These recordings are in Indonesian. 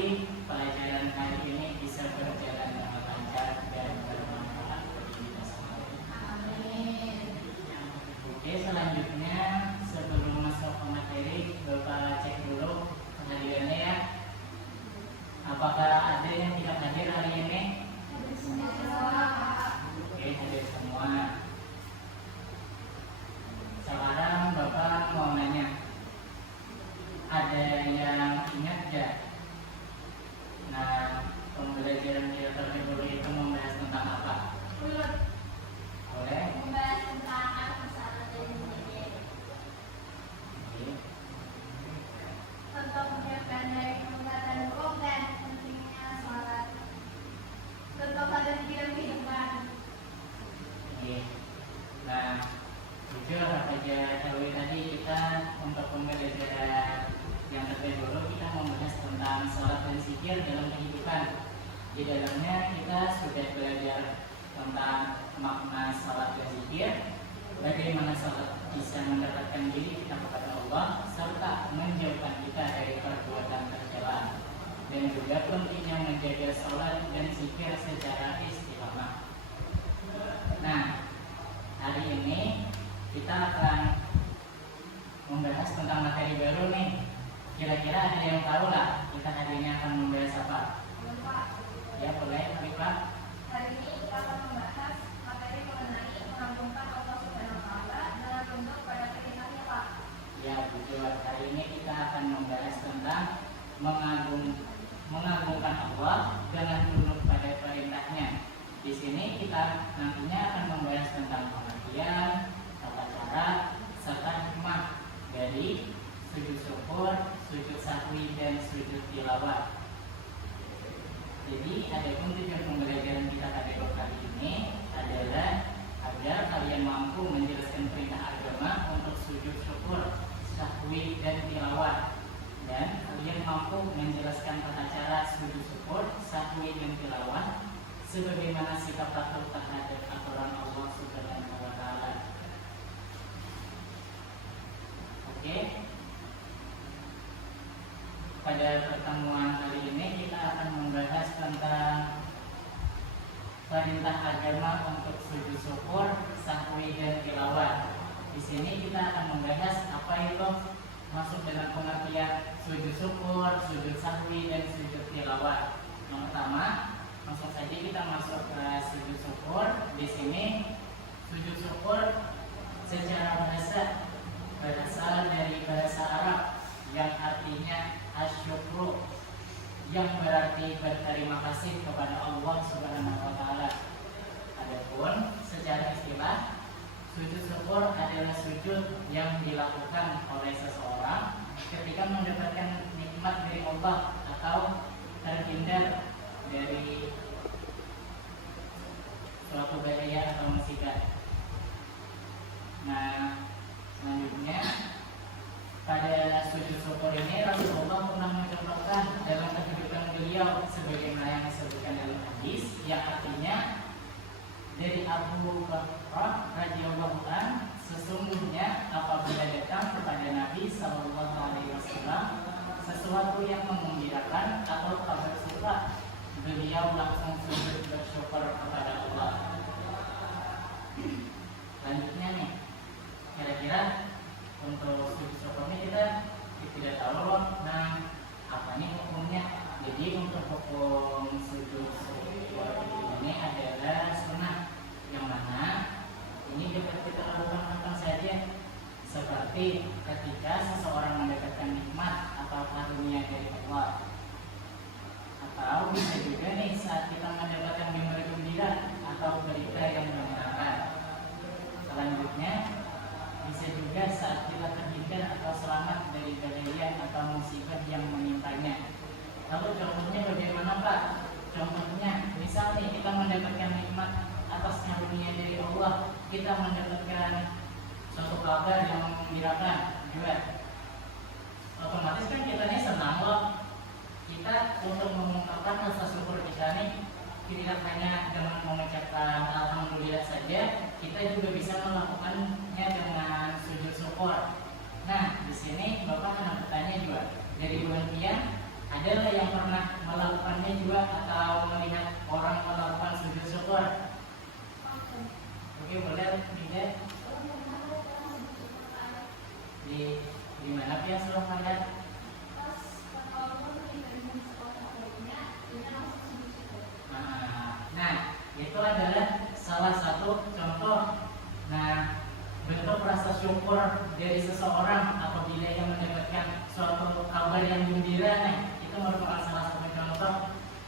berkati pelajaran kali ini bisa berjalan dengan lancar dan bermanfaat bagi kita semua. Amin. Oke, selanjutnya sebelum masuk ke materi, Bapak cek dulu kehadirannya ya. Apakah ada yang tidak hadir hari ini? Oke, hadir semua. Sekarang Bapak mau nanya, ada yang ingat gak? Nah, pembelajaran kita terdahulu itu membahas tentang apa? Boleh? Membahas tentang salat dan zikir. Tentang menyiapkan dari penguatan hukum dan pentingnya salat. Tentang ada di dalam kehidupan. Oke. Nah, jujur apa aja tahu tadi kita untuk pembelajaran yang terdahulu kita membahas tentang salat dan zikir dalam kehidupan. Di dalamnya kita sudah belajar tentang makna salat dan zikir, bagaimana salat bisa mendekatkan diri kita kepada Allah serta menjauhkan kita dari perbuatan tercela, dan juga pentingnya menjaga salat dan zikir secara istiqamah. Nah, hari ini kita akan membahas tentang materi baru nih. Kira-kira ada yang tahu lah kita hari ini akan membahas apa? Ya boleh, Pak. Hari ini kita akan membahas materi mengenai mengagungkan Allah Subhanahu wa taala dalam bentuk pada perintahnya, Pak. Ya betul. Hari ini kita akan membahas tentang mengagungkan Allah dengan tunduk pada perintahnya. Di sini kita nantinya akan membahas tentang pengertian, tata cara, serta hikmah dari sujud syukur, sujud sahwi, dan sujud tilawah. Jadi adapun tujuan pembelajaran kita pada kali ini adalah agar kalian mampu menjelaskan perintah agama untuk sujud syukur, sahwi, dan tilawah, dan kalian mampu menjelaskan tata cara sujud syukur, sahwi, dan tilawah sebagaimana sikap patuh terhadap aturan Allah Subhanahu wa taala. Oke. Pada pertemuan kali ini kita akan membahas tentang perintah agama untuk sujud syukur, sahwi, dan tilawah. Di sini kita akan membahas apa itu masuk dalam pengertian sujud syukur, sujud sahwi, dan sujud tilawah. Yang pertama, langsung saja kita masuk ke sujud syukur. Di sini sujud syukur secara bahasa berasal dari bahasa Arab yang artinya asyukru, yang berarti berterima kasih kepada Allah Subhanahu wa taala. Adapun secara istilah, sujud syukur adalah sujud yang dilakukan oleh seseorang ketika mendapatkan nikmat dari Allah atau terhindar dari suatu bahaya atau musibah. Nah, selanjutnya pada sujud syukur ini Rasulullah pernah mencontohkan dalam kehidupan beliau sebagaimana yang disebutkan dalam hadis yang artinya dari Abu Bakar radhiyallahu an, sesungguhnya apabila datang kepada Nabi sallallahu alaihi wasallam sesuatu yang menggembirakan atau kabar suka, beliau langsung sujud bersyukur kepada Allah. Selanjutnya nih, kira-kira untuk sujud syukur ini kita tidak tahu loh. Nah, apa nih hukumnya? Jadi untuk hukum sujud syukur ini adalah sunnah, yang mana ini dapat kita lakukan kapan saja, seperti ketika seseorang mendapatkan nikmat atau karunia dari Allah, atau bisa juga nih saat kita mendapatkan kabar gembira atau berita yang menyenangkan. Selanjutnya bisa juga saat kita terhindar atau selamat dari bahaya atau musibah yang menimpanya. Lalu contohnya bagaimana, Pak? Contohnya, misal nih kita mendapatkan nikmat atas karunia dari Allah, kita mendapatkan suatu kabar yang menggembirakan juga. Otomatis kan kita nih senang loh. Kita untuk mengungkapkan rasa syukur kita nih tidak hanya dengan mengucapkan alhamdulillah saja, kita juga bisa melakukannya dengan sujud syukur. Nah, di sini Bapak akan bertanya juga dari pengertian Ada nggak yang pernah melakukannya juga atau melihat orang melakukan sujud syukur? Oke, boleh lihat di mana ya selalu melihat? Nah, itu adalah salah satu contoh. Nah, bentuk rasa syukur dari seseorang apabila ia mendapatkan suatu kabar yang gembira, nah, itu merupakan salah satu contoh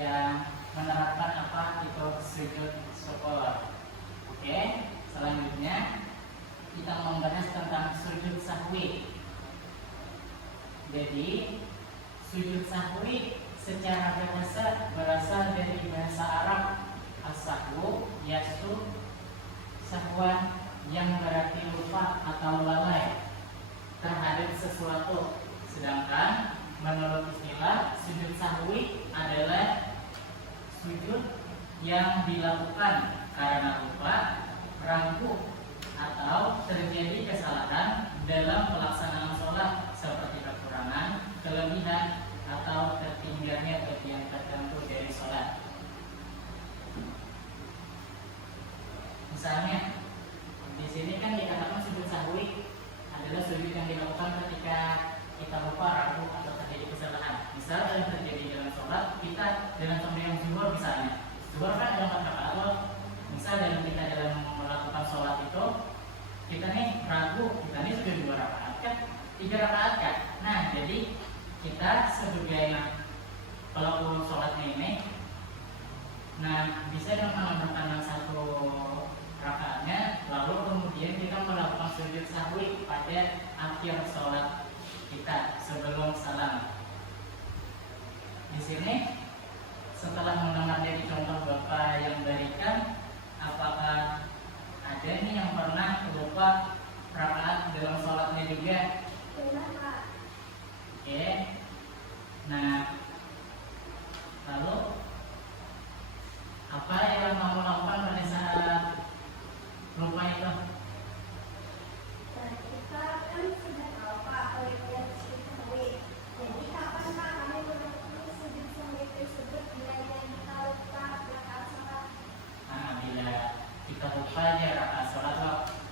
yang menerapkan apa itu sujud syukur. Oke, selanjutnya kita membahas tentang sujud sahwi. Jadi, sujud sahwi secara bahasa berasal dari bahasa Arab as-sahwu, yaitu sahwan yang berarti lupa atau lalai terhadap sesuatu. Sedangkan menurut istilah sujud sahwi adalah sujud yang dilakukan karena lupa, ragu, atau terjadi kesalahan dalam pelaksanaan sholat seperti kekurangan, kelebihan, atau tertinggalnya bagian tertentu dari sholat. Misalnya, di sini kan dikatakan sujud sahwi adalah sujud yang dilakukan ketika kita lupa, ragu, atau terjadi kesalahan. Misal yang terjadi dalam sholat, kita dalam sembahyang zuhur misalnya. Zuhur kan ada 4 rakaat. Misal dalam kita dalam melakukan sholat itu, kita nih ragu, kita nih sudah 2 rakaat kan, 3 rakaat kan. Nah, jadi kita sebagai pelaku sholatnya ini, nah bisa dengan menambahkan 1 rakaatnya, lalu kemudian kita melakukan sujud sahwi pada akhir sholat kita sebelum salam. Di sini setelah mendengar dari contoh Bapak yang berikan, apakah ada nih yang pernah lupa rakaat dalam sholatnya juga? Oke. Nah, lalu apa yang kamu lakukan pada saat lupa itu? Kita kan sudah tahu Pak, kalau kita sujud sahwi. Jadi kapan Pak kami melakukan sujud sahwi tersebut bila yang kita lupa rakaat sholat? Nah, bila kita lupa aja rakaat sholat,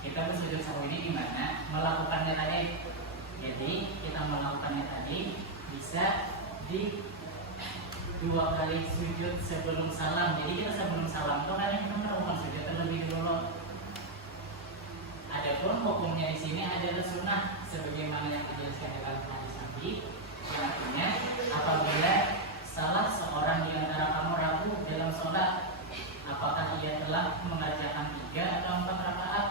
kita bersujud sahwi ini gimana? Melakukannya tadi. Jadi kita melakukannya tadi bisa di 2 kali sujud sebelum salam. Jadi kita sebelum salam itu kan kita melakukan sujud terlebih dulu. Adapun hukumnya di sini adalah sunnah sebagaimana yang dijelaskan dalam hadis Nabi, yang artinya apabila salah seorang di antara kamu ragu dalam sholat apakah ia telah mengerjakan 3 atau 4 rakaat,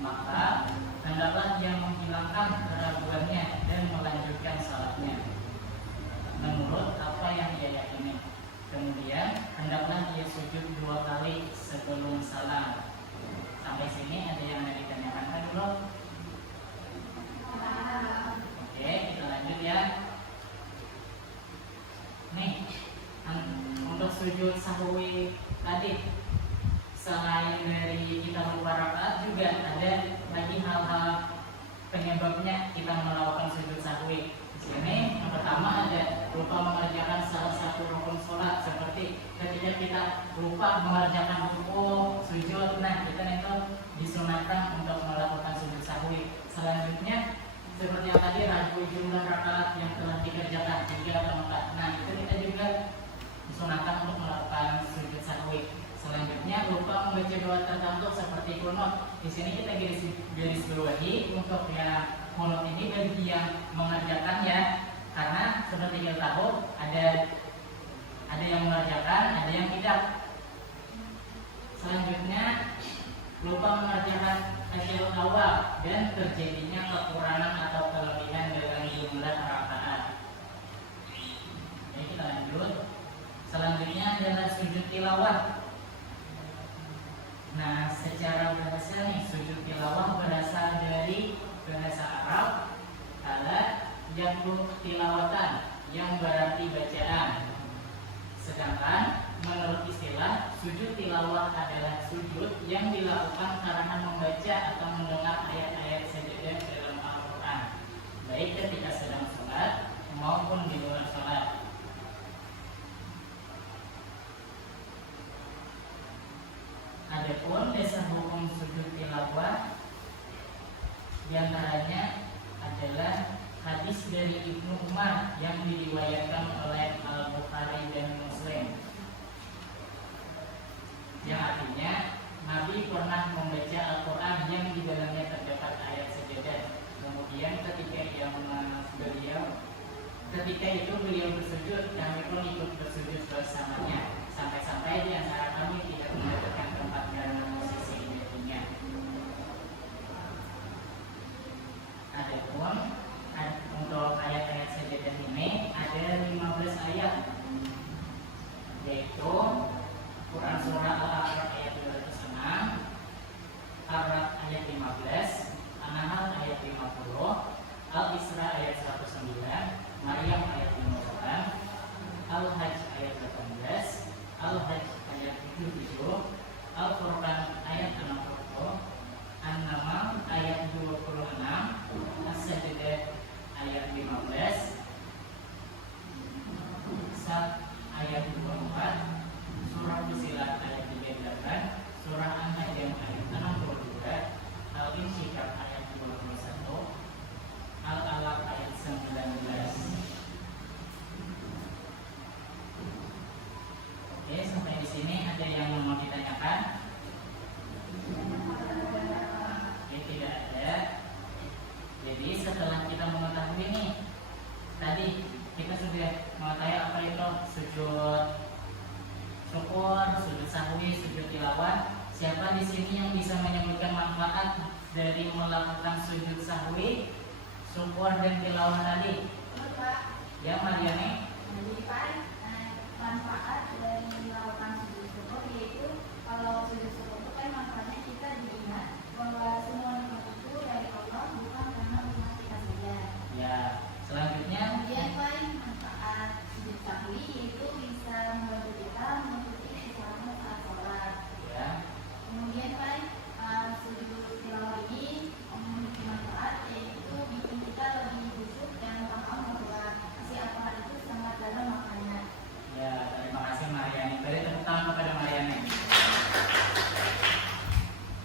maka hendaklah dia menghilangkan keraguannya dan melanjutkan sholatnya menurut apa yang ia yakini. Kemudian hendaklah dia sujud 2 kali sebelum salam. Sampai sini ada yang ditanyakan kan dulu? Oke, kita lanjut ya. Nih, untuk sujud sahwi tadi, selain dari kita lupa rakaat, juga ada lagi hal-hal penyebabnya kita melakukan sujud sahwi. Di sini yang pertama ada lupa mengerjakan salah satu rukun sholat, seperti ketika kita lupa mengerjakan rukuk, sujud, nah kita itu disunahkan untuk melakukan sujud sahwi. Selanjutnya seperti yang tadi, ragu jumlah rakaat yang telah dikerjakan 3 atau 4, nah itu kita juga disunahkan untuk melakukan sujud sahwi. Selanjutnya lupa membaca doa tertentu seperti kunut. Di sini kita garis bawahi untuk yang kunut ini bagi yang mengerjakan ya, karena seperti kita tahu ada yang mengerjakan, ada yang tidak. Selanjutnya lupa mengerjakan asyhadu awal dan terjadinya kekurangan atau kelebihan dalam jumlah rakaat. Oke, kita lanjut. Selanjutnya adalah sujud tilawah. Nah, secara bahasa nih, sujud tilawah berasal dari bahasa Arab ala yaqul tilawatan, yang berarti bacaan. Sedangkan menurut istilah, sujud tilawah adalah sujud yang dilakukan karena membaca atau mendengar ayat-ayat sajadah dalam Al-Quran, baik ketika sedang sholat maupun di luar sholat. dari Ibnu Umar yang diriwayatkan oleh Al-Bukhari dan Muslim, yang artinya Nabi pernah membaca Al-Quran yang di dalamnya terdapat ayat sejadah. Kemudian ketika itu beliau bersujud, kami pun ikut bersujud bersamanya, sampai-sampai di antara kami tidak mendapatkan tempat karena posisi dirinya. Adapun untuk ayat-ayat sejadah ini ada 15 ayat, yaitu Quran Surah Al-A'raf ayat 206, Ar-Ra'd ayat 15, An-Nahl ayat 50, Al-Isra ayat 109, Maryam ayat 58, Al-Hajj ayat 18, Al-Hajj ayat 77, Al-Furqan ayat 60, An-Naml ayat 26, As-Sajdah ayat 15, Sad ayat 24, Surah Fussilat ayat 38, Surah An-Najm ayat 62, Al-Insyiqaq ayat 21, Al-Alaq ayat 19. Oke, sampai di sini ada yang mau ditanyakan? Oke, tidak ada. Jadi setelah kita mengetahui ini, tadi kita sudah mengetahui apa itu sujud syukur, sujud sahwi, sujud tilawah. Siapa di sini yang bisa menyebutkan manfaat dari melakukan sujud sahwi, syukur dan tilawah tadi? Ya, Mariane. Jadi Pak, manfaat dari melakukan sujud syukur yaitu kalau sujud syukur itu kan manfaatnya kita diingat bahwa semua nikmat itu dari Allah, bukan karena usaha kita saja. Ya, selanjutnya. Kemudian Pak, manfaat sujud sahwi yaitu bisa membantu kita mengikuti kesalahan saat sholat. Ya. Kemudian Pak, sujud tilawah ini memiliki manfaat yaitu bikin kita lebih khusyuk dan paham bahwa isi Al-Quran itu sangat dalam maknanya. Ya, terima kasih Mariani. Beri tepuk tangan kepada Mariani.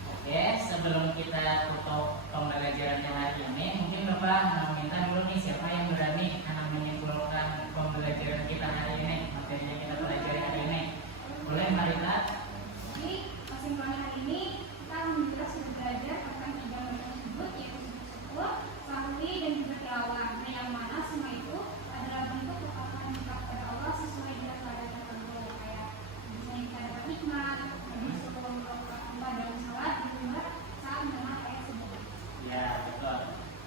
Oke, sebelum kita tutup pembelajaran yang hari ini, mungkin Bapak mau minta dulu nih siapa yang berani akan menyimpulkan pembelajaran kita hari ini, materi yang kita pelajari hari ini. Boleh Marita? Jadi, kesimpulan hari ini kita alhamdulillah sudah belajar tentang 3 macam sujud, yaitu sujud syukur, sahwi, dan juga tilawah. Nah, yang mana semua itu adalah bentuk ketaatan kita kepada Allah sesuai dengan keadaan tertentu, kayak misalnya kita dapat nikmat, habis sebelum Allah dalam sholat, di luar saat mendengar ayat sujud. Ya, betul.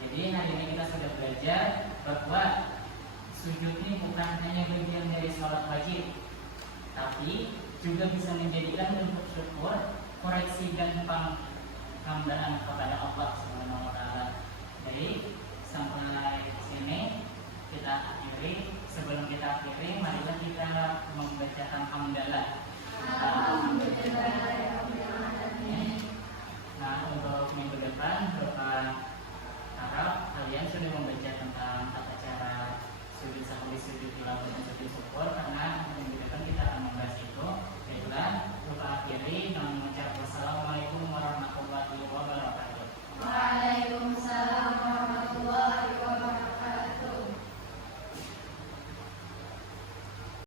Jadi hari ini kita sudah belajar bahwa sujud ini bukan hanya bagian dari sholat wajib, tapi juga bisa menjadikan bentuk syukur, koreksi dan penghambaan kepada Allah.